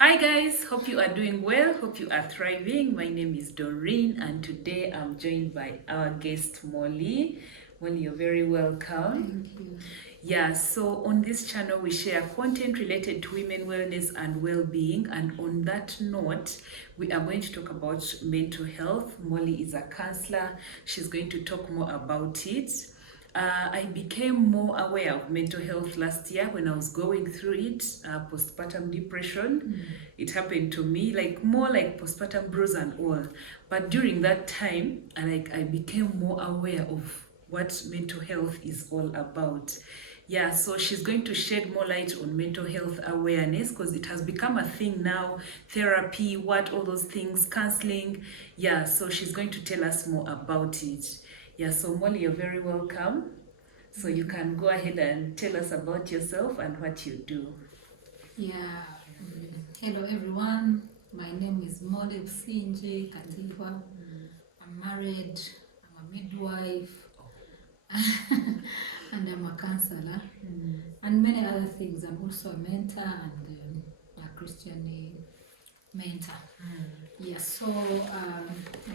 Hi guys, hope you are doing well, hope you are thriving. My name is Doreen and today I'm joined by our guest Molly. Molly, you're very welcome. Thank you. Yeah, so on this channel we share content related to women wellness and well-being, and on that note we are going to talk about mental health. Molly is a counselor. She's going to talk more about it. I became more aware of mental health last year when I was going through it, postpartum depression. It happened to me, like more like postpartum blues and all. But during that time, I became more aware of what mental health is all about. Yeah, so she's going to shed more light on mental health awareness because it has become a thing now. Therapy, what, all those things, counseling. Yeah, so she's going to tell us more about it. Yeah, so Molly, you're very welcome. So you can go ahead and tell us about yourself and what you do. Yeah. Hello everyone. My name is Molly Busingye Kateihwa. I'm married. I'm a midwife, and I'm a counselor, and many other things. I'm also a mentor and a Christian mentor. Yes. So,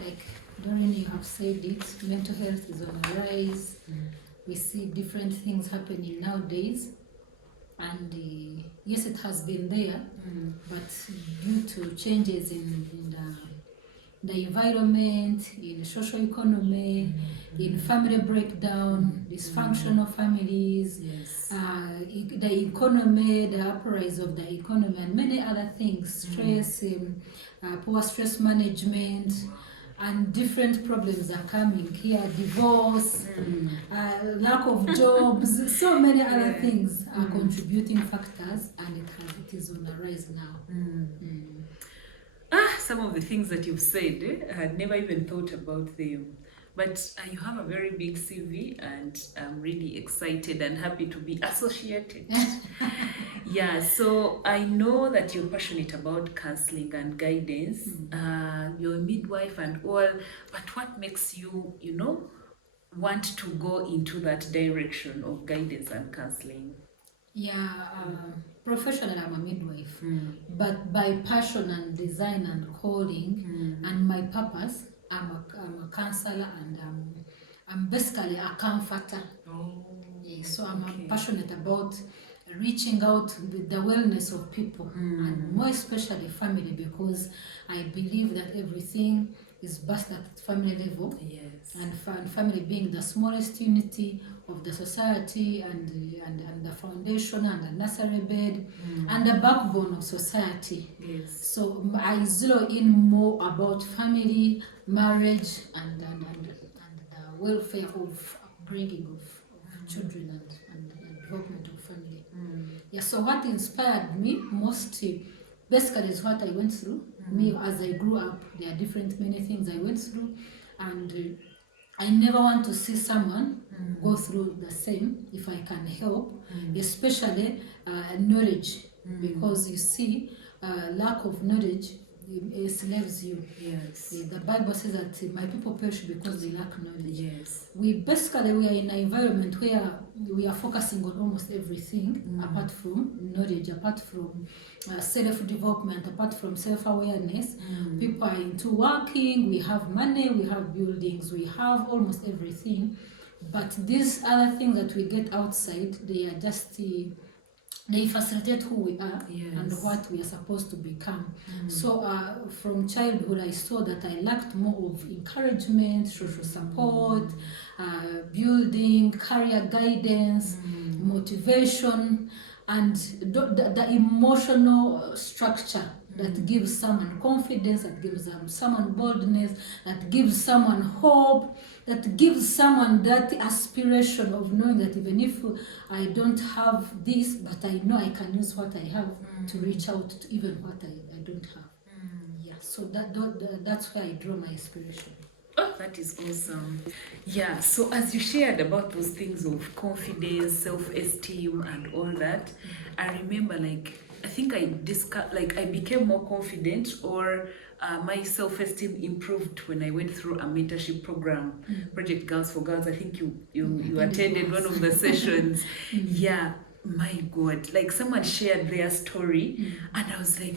like Doreen, you have said it. Mental health is on the rise. We see different things happening nowadays. And yes, it has been there, but due to changes in the environment, in social economy, in family breakdown, dysfunctional families, Yes. the economy, the uprise of the economy, and many other things, stress, poor stress management, and different problems are coming here, divorce, lack of jobs, so many other things are contributing factors, and it is on the rise now. Some of the things that you've said, I had never even thought about them. But you have a very big CV, and I'm really excited and happy to be associated. Yeah, so I know that you're passionate about counseling and guidance. You're a midwife and all, but what makes you, want to go into that direction of guidance and counseling? Yeah, professionally I'm a midwife, but by passion and design and calling and my purpose, I'm a counselor, and I'm basically a comforter. Oh, Yeah, so I'm okay. passionate about reaching out with the wellness of people, and more especially family, because I believe that everything is best at family level. Yes. And family being the smallest unity of the society, and the foundation and the nursery bed and the backbone of society. Yes. So I zero in more about family, marriage, and the welfare of upbringing of children, and development of family. Yeah, so what inspired me most basically is what I went through. Me, as I grew up, there are different many things I went through, and I never want to see someone go through the same if I can help, especially knowledge, because you see, lack of knowledge enslaves you. Yes. The Bible says that my people perish because they lack knowledge. Yes. We are in an environment where we are focusing on almost everything apart from knowledge, apart from self-development, apart from self-awareness. People are into working, we have money, we have buildings, we have almost everything. But these other things that we get outside, they are just they facilitate who we are. Yes. And what we are supposed to become. So from childhood, I saw that I lacked more of encouragement, social support, building, career guidance, motivation, and the emotional structure that gives someone confidence, that gives someone boldness, that gives someone hope, that gives someone that aspiration of knowing that even if I don't have this, but I know I can use what I have to reach out to even what I don't have. Yeah, so that's where I draw my inspiration. Oh, that is awesome. Yeah, so as you shared about those things of confidence, self-esteem, and all that, I remember I think I became more confident, or my self-esteem improved when I went through a mentorship program, Project Girls for Girls. I think you attended one of the sessions. Yeah, my God, like someone shared their story, and I was like,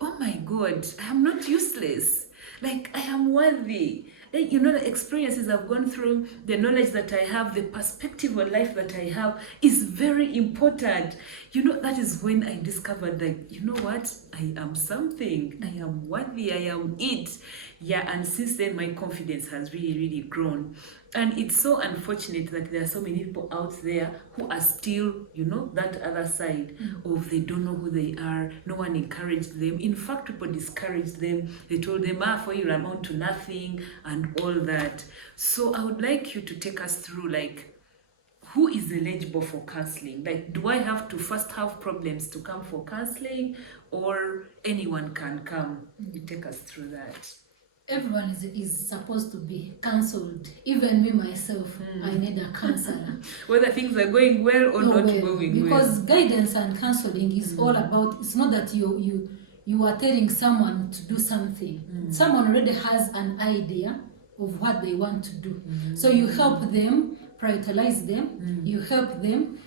oh my God, I am not useless. Like, I am worthy. You know, the experiences I've gone through, the knowledge that I have, the perspective on life that I have is very important. You know, that is when I discovered, like, you know what? I am something. I am worthy. I am it. Yeah, and since then, my confidence has really, really grown. And it's so unfortunate that there are so many people out there who are still, you know, that other side of they don't know who they are. No one encouraged them. In fact, people discouraged them. They told them, for you amount to nothing and all that. So I would like you to take us through, like, who is eligible for counseling? Like, do I have to first have problems to come for counseling, or anyone can come? You take us through that. Everyone is supposed to be counseled. Even me myself, I need a counselor. Whether things are going well or not going well. Because guidance and counseling is all about, it's not that you are telling someone to do something. Someone already has an idea of what they want to do. So you help them, prioritize them, you help them,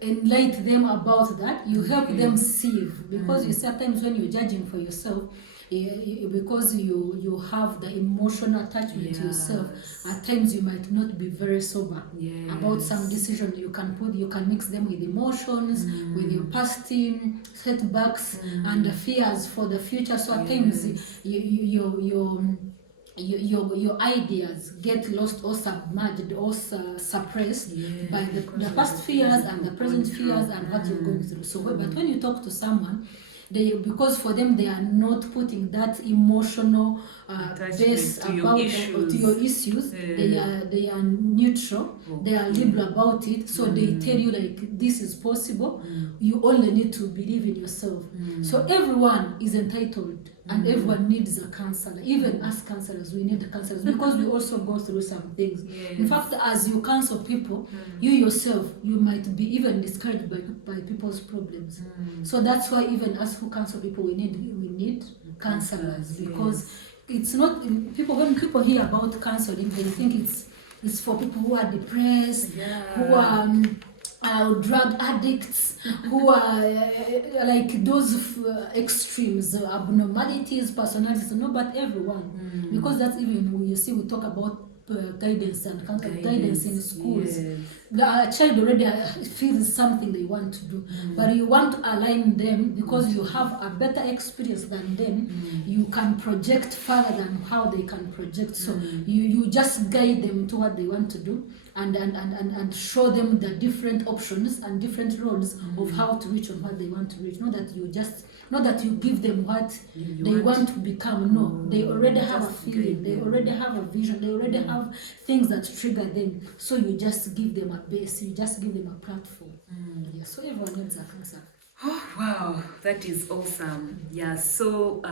enlighten them about that, you help them see. Because you sometimes when you're judging for yourself, because you have the emotional attachment to yourself, at times you might not be very sober about some decision. You can mix them with emotions, with your past setbacks and the fears for the future. So at times your ideas get lost or submerged or suppressed by the past fears and the present fears and what you're going through. So but when you talk to someone, because for them they are not putting that emotional base to about to your issues. They are neutral. They are liberal about it. So they tell you like this is possible. You only need to believe in yourself. So everyone is entitled and everyone needs a counselor. Even us counselors, we need counselors because we also go through some things. In fact, as you counsel people, you yourself, you might be even discouraged by people's problems. So that's why even us who counsel people, we need counselors, because it's not when people hear about counseling, they think it's for people who are depressed, who are drug addicts, who are like those extremes, abnormalities, personalities. No, but everyone, because that's even you see we talk about guidance and guidance in schools. The child already feels something they want to do, but you want to align them because you have a better experience than them. You can project further than how they can project. So you just guide them to what they want to do and show them the different options and different roads of how to reach on what they want to reach. Not that you give them what they want to become. No, they already have a feeling, they already have a vision, they already have things that trigger them. So you just give them a base, you just give them a platform. So everyone needs a counselor. Oh, wow, that is awesome. Yeah, so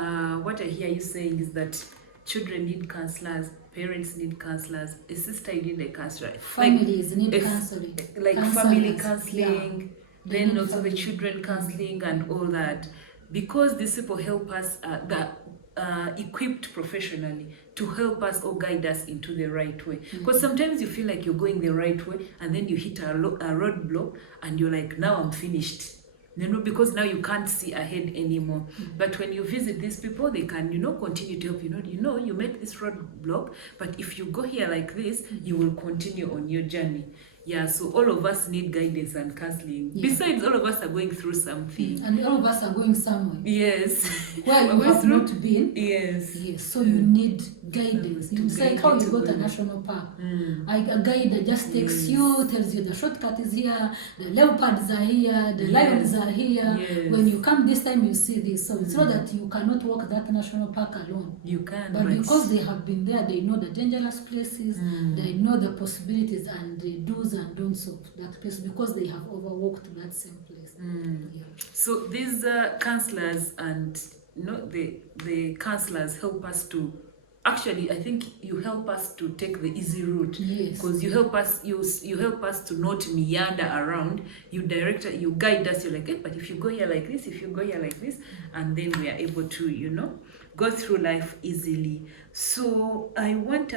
what I hear you saying is that children need counselors, parents need counselors, a sister need a counselor. Families need counseling. Like family counseling, then also the children counseling and all that. Because these people help us, equipped professionally to help us or guide us into the right way. Because sometimes you feel like you're going the right way and then you hit a roadblock and you're like, now I'm finished. You know, because now you can't see ahead anymore. But when you visit these people, they can, continue to help you. You met this roadblock, but if you go here like this, you will continue on your journey. Yeah, so all of us need guidance and counseling. Besides, all of us are going through something. And all of us are going somewhere. Yes. Where you have not been. Yes. So you need guidance. It's like how you go to a national park. A guide that just takes you, tells you the shortcut is here, the leopards are here, the lions are here. When you come this time, you see this. So it's not that you cannot walk that national park alone. You can. But because they have been there, they know the dangerous places, they know the possibilities and the do's and don'ts of that place because they have overwalked that same place. So these counselors and the counselors help us to, actually I think you help us to take the easy route, because you help us to not meander around. You guide us. You're like, but if you go here like this, if you go here like this, and then we are able to go through life easily. So I want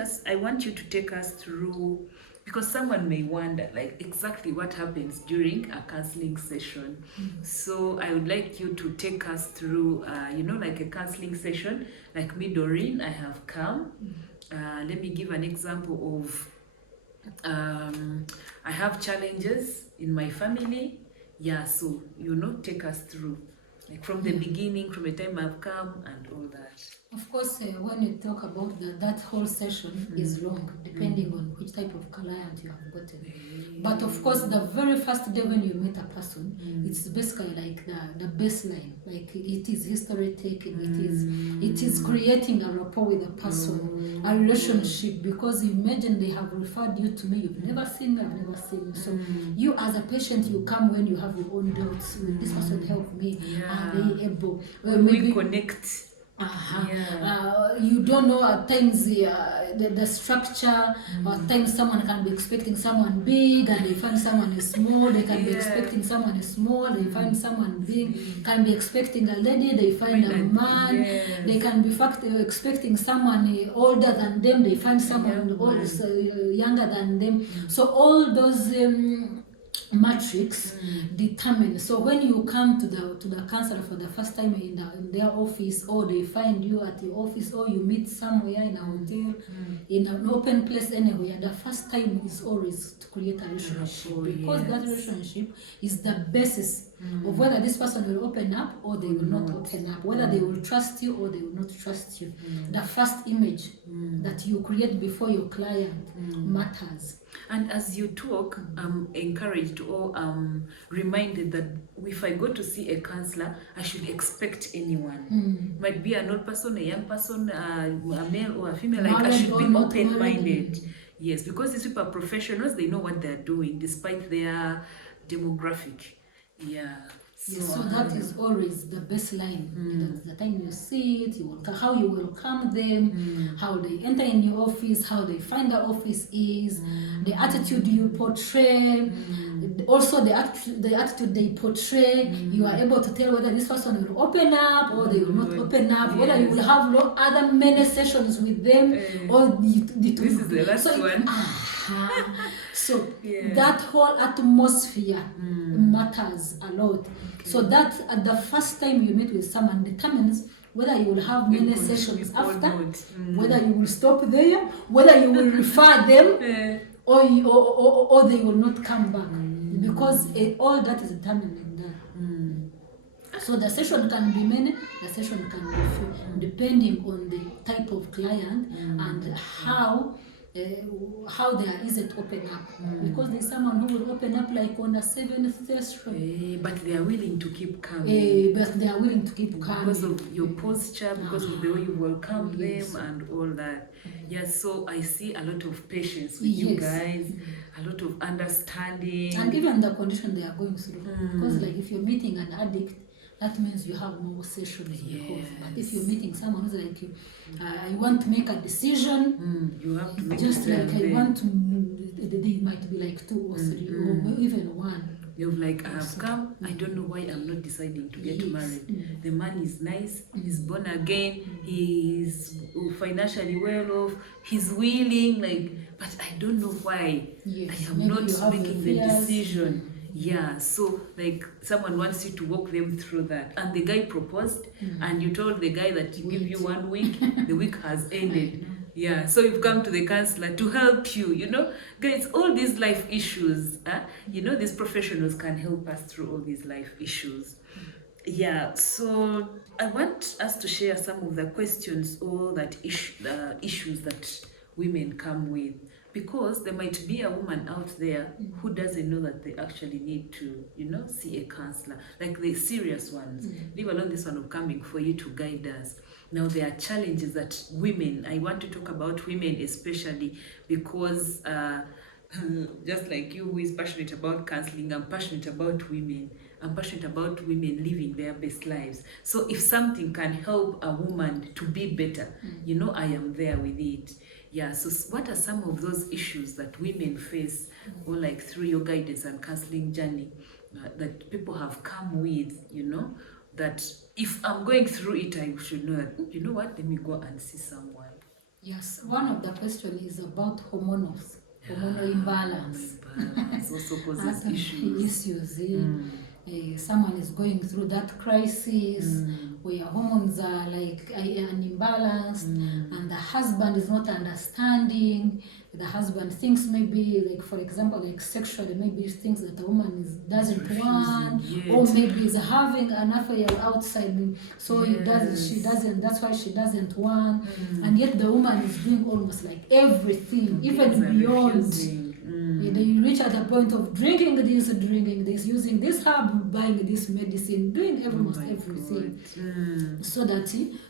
you to take us through because someone may wonder like exactly what happens during a counseling session. So I would like you to take us through, like a counseling session. Like me, Doreen, I have come. Let me give an example of I have challenges in my family. Yeah, so take us through, like from the beginning, from the time I've come and all that. Of course, when you talk about that whole session is long, depending on which type of client you have gotten. But of course, the very first day when you meet a person, it's basically like the baseline. Like it is history taking, it is creating a rapport with a person, a relationship. Because you imagine they have referred you to me, you've never seen me, I've never seen me. So you as a patient, you come when you have your own doubts. Will this person help me? Are they able? Well, maybe we connect. You don't know at times the structure. At times someone can be expecting someone big and they find someone is small. They can be expecting someone is small, they find someone big. Can be expecting a lady, they find a man. They can be expecting someone older than them, they find someone younger than them. So all those matrix determine. So when you come to the counselor for the first time in their office, or they find you at the office, or you meet somewhere in a hotel, in an open place, anywhere, the first time is always to create a relationship, because that relationship is the basis of whether this person will open up or they will not open up, whether they will trust you or they will not trust you. The first image that you create before your client matters. And as you talk, I'm encouraged or reminded that if I go to see a counselor, I should expect anyone. Might be an old person, a young person, a male or a female. Like I should be open-minded. Yes, because these people are professionals. They know what they're doing, despite their demographic. Yeah. So that is always the baseline. The time you see it, how you welcome them, how they enter in your office, how they find the office is, the attitude you portray, also the attitude they portray. You are able to tell whether this person will open up or they will not open up, whether you will have other many sessions with them or this is the last one. So that whole atmosphere matters a lot. So that at the first time you meet with someone determines whether you will have many sessions after, whether you will stop there, whether you will refer them, or they will not come back, because all that is determined in that. So the session can be many, the session can be few, depending on the type of client and how they are easy to open up. Because there's someone who will open up like on the 7th session. But they are willing to keep coming. But they are willing to keep coming. Because of your posture, because of the way you welcome them and all that. Yes, so I see a lot of patience with you guys, a lot of understanding. And even the condition they are going through. Because like if you're meeting an addict, that means you have more sessions. But if you're meeting someone who's like, I want to make a decision, you have to make just like I want to, they might be like 2 or 3 or even 1. You're like, I have come, I don't know why I'm not deciding to get married. The man is nice, he's born again, he's financially well off, he's willing, but I don't know why I am not making the decision. Yeah, so like someone wants you to walk them through that, and the guy proposed, and you told the guy that he give you 1 week, the week has ended. Yeah, so you've come to the counselor to help you, guys, all these life issues, these professionals can help us through all these life issues. Yeah, so I want us to share some of the questions or issues that women come with. Because there might be a woman out there who doesn't know that they actually need to, see a counselor, like the serious ones, leave alone this one of coming for you to guide us. Now, there are challenges that women, I want to talk about women especially, because just like you who is passionate about counseling, I'm passionate about women. I'm passionate about women living their best lives. So if something can help a woman to be better, I am there with it. Yeah, so what are some of those issues that women face, or like through your guidance and counseling journey, that people have come with, that if I'm going through it, I should know that, what, let me go and see someone. Yes, one of the questions is about hormones. hormonal imbalance. Also causes issues. Someone is going through that crisis where hormones are like unimbalanced, and the husband is not understanding. The husband thinks maybe, like for example, like sexually, maybe thinks that the woman doesn't want, or maybe is having an affair outside, so she doesn't. That's why she doesn't want, and yet the woman is doing almost like everything, even beyond. They reach at a point of drinking this, using this herb, buying this medicine, doing almost everything, so that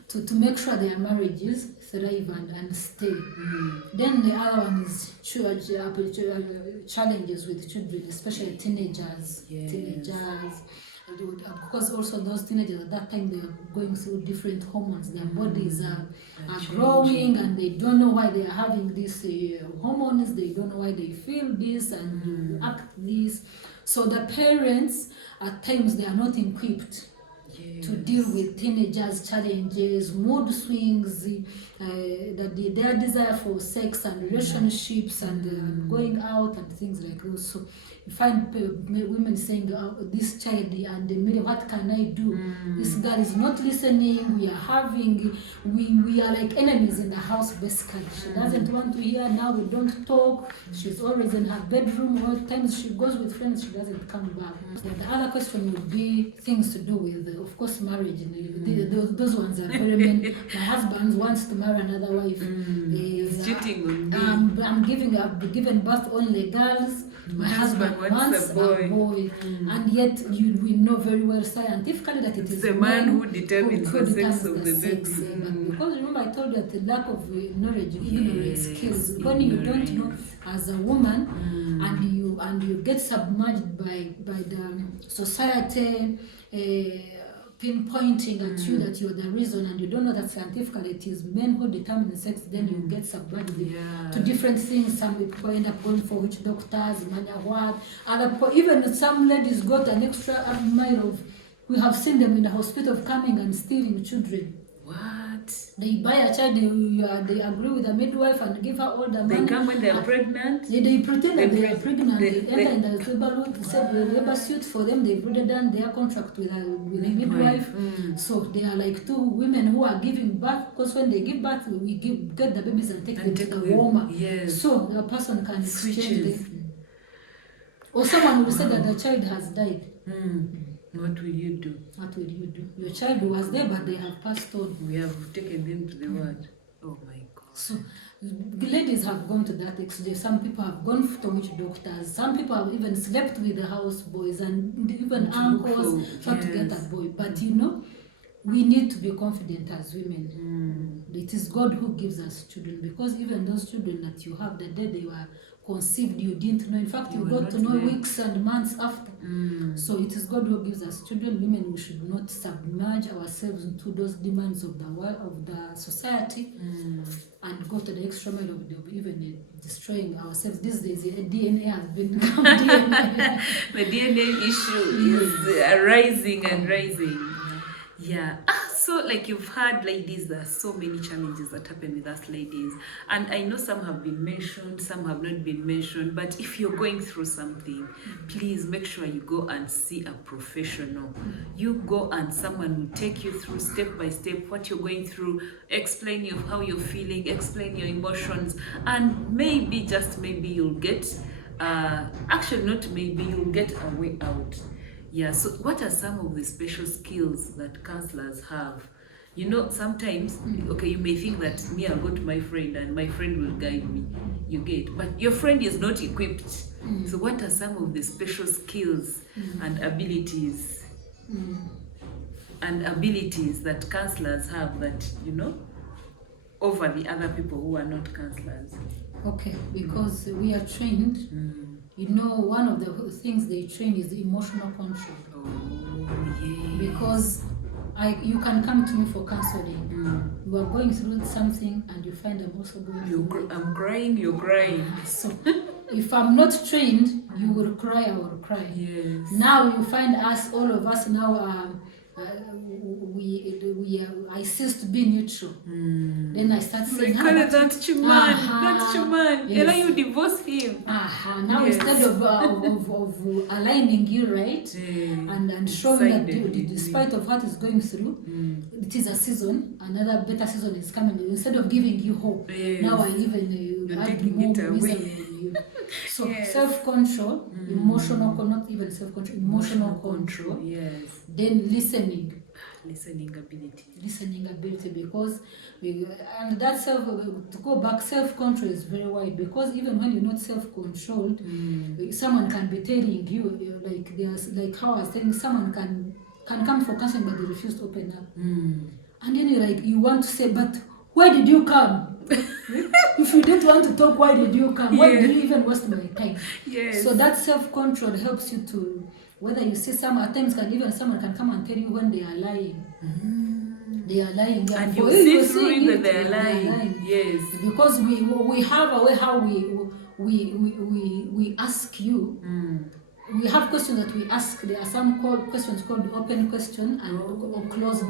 to make sure their marriages thrive and stay. Then the other one is challenges with children, especially teenagers. Because also those teenagers at that time, they are going through different hormones. Their bodies are growing, and they don't know why they are having these hormones. They don't know why they feel this and act this. So the parents, at times, they are not equipped to deal with teenagers' challenges, mood swings, their desire for sex and relationships and going out and things like those. So you find women saying, this child, and what can I do? This girl is not listening. We are like enemies in the house, basically. She doesn't want to hear. Now we don't talk. She's always in her bedroom. All times she goes with friends, she doesn't come back. The other question would be things to do with, of course, marriage. Those ones are very many. My husband wants to marry another wife. He's cheating on me. I've given birth only girls. My husband wants a boy. And yet we know very well scientifically that it is the man who determines the sex of the baby. Because remember, I told you that the lack of knowledge, ignorance kills. When you don't know as a woman, and you get submerged by the society pinpointing at you that you're the reason, and you don't know that scientifically it is men who determine the sex, then you get submerged to different things. Some people end up going for witch doctors, even some ladies got an extra mile of, we have seen them in the hospital coming and stealing children. They buy a child, they agree with the midwife and give her all the money. They come when they are pregnant. They pretend that they are pregnant. They enter in the labor suit for them. They've already done their contract with the midwife. So they are like two women who are giving birth, because when they give birth, we get the babies and take them to the warmer. So the person can exchange them. Or someone will say that the child has died. What will you do? What will you do? Your child was there, but they have passed on. We have taken them to the world. Oh my God. So the ladies have gone to that extent. Some people have gone to witch doctors. Some people have even slept with the house boys and even uncles trying to get a boy. But we need to be confident as women. It is God who gives us children, because even those children that you have, the day they were conceived, you didn't know. In fact, you got to know weeks and months after. So it is God who gives us children. Women, we should not submerge ourselves into those demands of the world, of the society, and go to the extra mile of even destroying ourselves. These days, DNA has been DNA. The DNA issue is rising and rising. So like you've heard, ladies, there are so many challenges that happen with us ladies, and I know some have been mentioned, some have not been mentioned, but if you're going through something, please make sure you go and see a professional. You go and someone will take you through step by step what you're going through, explain you how you're feeling, explain your emotions, and maybe, just maybe, you'll get you'll get a way out. So what are some of the special skills that counselors have? Sometimes, you may think that I'll go to my friend and my friend will guide me. You get, but your friend is not equipped. So what are some of the special skills and abilities that counselors have that, over the other people who are not counselors? Okay, because we are trained. One of the things they train is emotional control. Because you can come to me for counseling. You are going through something and you find I'm also going through. I'm crying, you're crying. So if I'm not trained, you will cry, I will cry. Yes. Now you find all of us now I cease to be neutral. Then I start saying, that's your man. Yes. And you divorce him. Now instead of aligning you, right, and showing that despite of what is going through, it is a season, another better season is coming. Instead of giving you hope, now I even add more misery on you. So self-control, emotional, not even self-control, emotional control. Yes. Then listening ability, because and that to go back, self-control is very wide, because even when you're not self-controlled, someone can be telling you, like there's like how I was telling, someone can come for counseling but they refuse to open up, and then you want to say, but why did you come? If you don't want to talk, why did you come? Why did you even waste my time? So that self-control helps you to, whether you see some at times someone can come and tell you when they are lying. They are lying. And you see through that they are lying. Yes. Because we have a way how we ask you. We have questions that we ask. There are some questions called open question and closed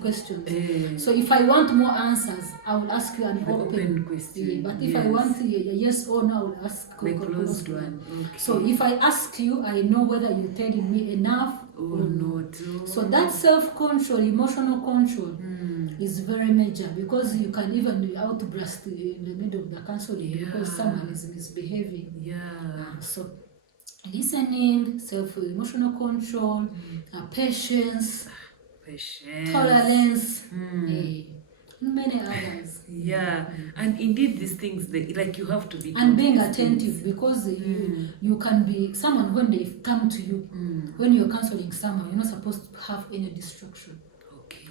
questions. So if I want more answers, I will ask you an open question. But if I want a yes or no, I will ask a closed one. Okay. So if I ask you, I know whether you're telling me enough or not. So that self-control, emotional control, is very major, because you can even outburst in the middle of the counseling because someone is misbehaving. So listening, emotional control, patience, tolerance, many others. And indeed these things, like you have to be, and being attentive, because you can be someone, when they come to you, when you're counseling someone, you're not supposed to have any distraction.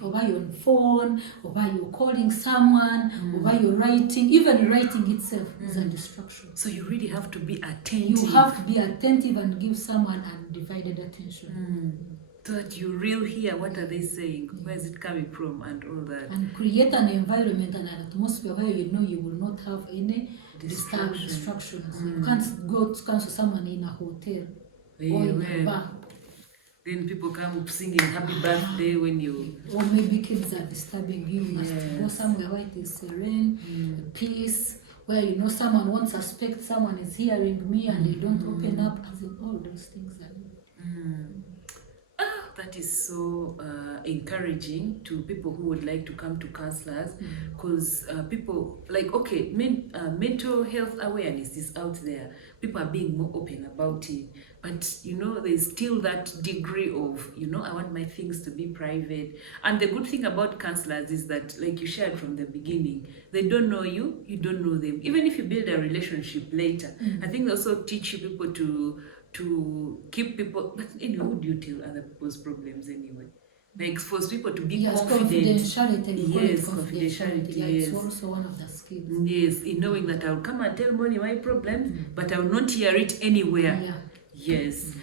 Or while you're on phone, or while you're calling someone, or while you're writing. Even writing itself is a distraction. So you really have to be attentive. You have to be attentive and give someone undivided attention. So that you really hear what are they saying, where is it coming from, and all that. And create an environment and an atmosphere where you know you will not have any distractions. You can't go to counsel someone in a hotel or in a bar. Then people come singing happy birthday when you... Or maybe kids are disturbing you. You must go somewhere where it is serene, peace, where you know someone won't suspect someone is hearing me and they don't open up. As in all those things are... That is so encouraging to people who would like to come to counselors, because people, like, okay, mental health awareness is out there. People are being more open about it. But, you know, there's still that degree of, you know, I want my things to be private. And the good thing about counselors is that, like you shared from the beginning, they don't know you, you don't know them. Even if you build a relationship later, I think they also teach you people to keep people, but anyway, who do you tell other people's problems anyway? Like, expose people to be confident. Confidentiality. It's also one of the skills. Yes, in knowing that I'll come and tell Molly my problems, but I will not hear it anywhere. Yes.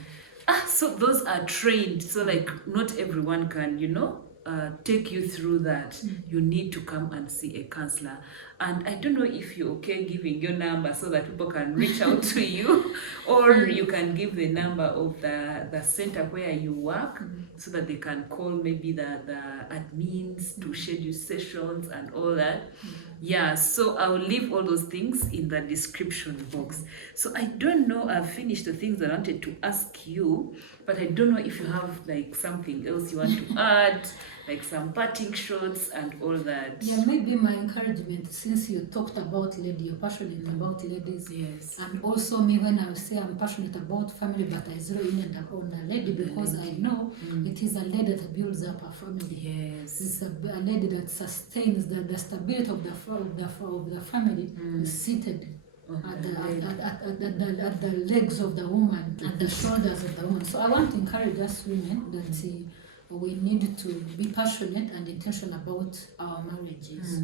So those are trained. So like, not everyone can, you know, take you through that. You need to come and see a counselor. And I don't know if you're okay giving your number so that people can reach out to you, or you can give the number of the center where you work, so that they can call maybe the admins to schedule sessions and all that. So I'll leave all those things in the description box. So I don't know, I've finished the things I wanted to ask you, but I don't know if you have like something else you want to add, like some parting shots and all that. Maybe my encouragement, since you talked about lady, you're passionate about ladies. Yes. And also me, when I say I'm passionate about family, but I zero in on a lady, because I know it is a lady that builds up a family. Yes. It's a lady that sustains the stability of the family is seated at the legs of the woman, at the shoulders of the woman. So I want to encourage us women that we need to be passionate and intentional about our marriages,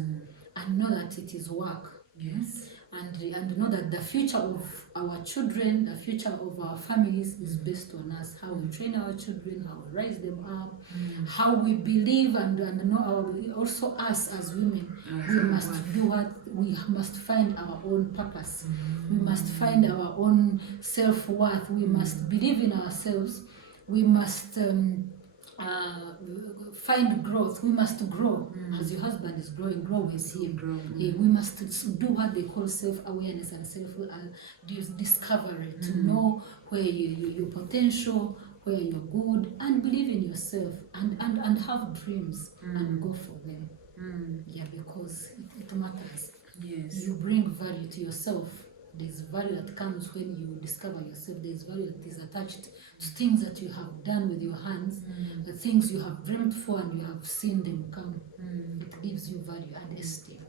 and know that it is work. Yes. And know that the future of our children, the future of our families is based on us. How we train our children, how we raise them up, how we believe, and know also us as women. We must do what we must find our own purpose. We must find our own self-worth. We must believe in ourselves. we must find growth. We must grow. As your husband is growing, grow with him. We must do what they call self-awareness and self-discovery, to know where your potential, where you're good, and believe in yourself, and have dreams and go for them. Yeah, because it matters. Yes. You bring value to yourself. There's value that comes when you discover yourself. There's value that is attached to things that you have done with your hands, the things you have dreamed for and you have seen them come. It gives you value and esteem.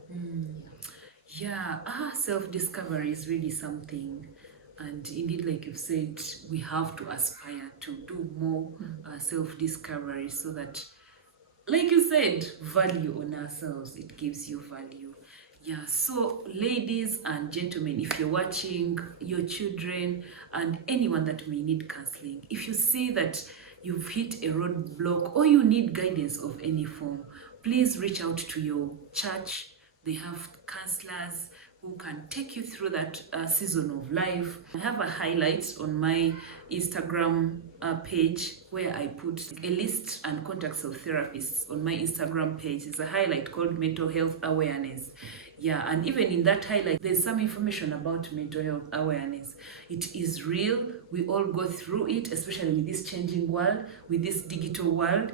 Yeah, self-discovery is really something. And indeed, like you've said, we have to aspire to do more self-discovery, so that, like you said, value on ourselves. It gives you value. Yeah, so ladies and gentlemen, if you're watching, your children and anyone that may need counseling, if you see that you've hit a roadblock or you need guidance of any form, please reach out to your church. They have counselors who can take you through that season of life. I have a highlight on my Instagram page where I put a list and contacts of therapists. On my Instagram page is a highlight called Mental Health Awareness. Yeah, and even in that highlight, there's some information about mental health awareness. It is real. We all go through it, especially with this changing world, with this digital world.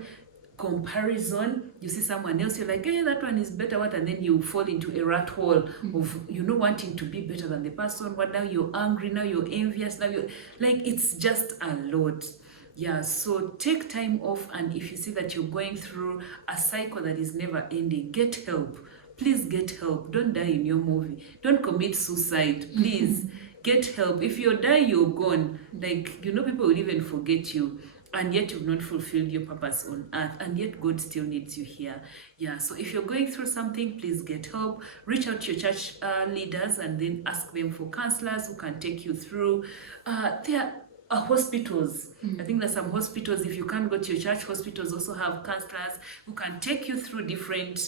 Comparison, you see someone else, you're like, hey, that one is better, what? And then you fall into a rat hole of, wanting to be better than the person. What now? You're angry, now you're envious, now you're like, it's just a lot. Yeah, so take time off, and if you see that you're going through a cycle that is never ending, get help. Please get help. Don't die in your movie. Don't commit suicide. Please get help. If you die, you're gone. Like, people will even forget you. And yet you've not fulfilled your purpose on earth. And yet God still needs you here. Yeah, so if you're going through something, please get help. Reach out to your church leaders and then ask them for counselors who can take you through. There are hospitals. I think there's some hospitals. If you can't go to your church, hospitals also have counselors who can take you through different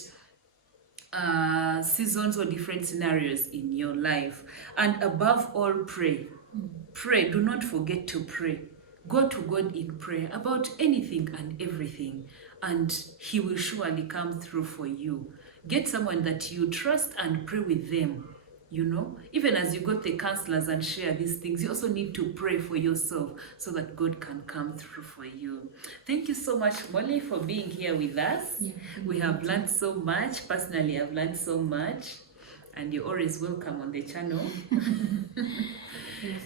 seasons or different scenarios in your life. And above all, pray. Pray. Do not forget to pray. Go to God in prayer about anything and everything, and He will surely come through for you. Get someone that you trust and pray with them. Even as you go to the counselors and share these things, you also need to pray for yourself so that God can come through for you. Thank you so much, Molly, for being here with us. Yeah, we have learned so much. Personally, I've learned so much, and you're always welcome on the channel.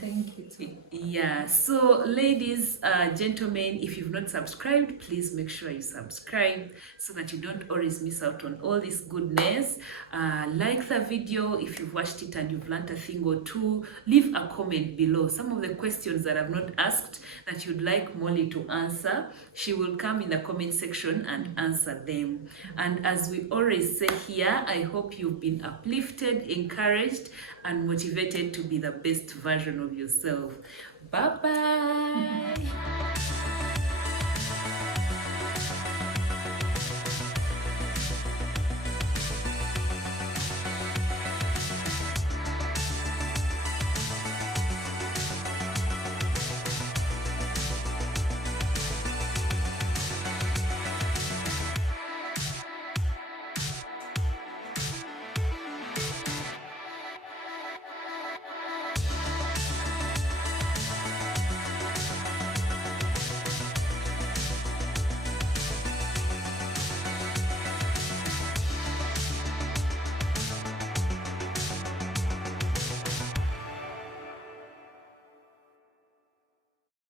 Thank you too. Yeah, so ladies, gentlemen, if you've not subscribed, please make sure you subscribe so that you don't always miss out on all this goodness. Like the video if you've watched it and you've learned a thing or two. Leave a comment below. Some of the questions that I've not asked that you'd like Molly to answer, she will come in the comment section and answer them. And as we always say here, I hope you've been uplifted, encouraged, and motivated to be the best version of yourself. Bye-bye.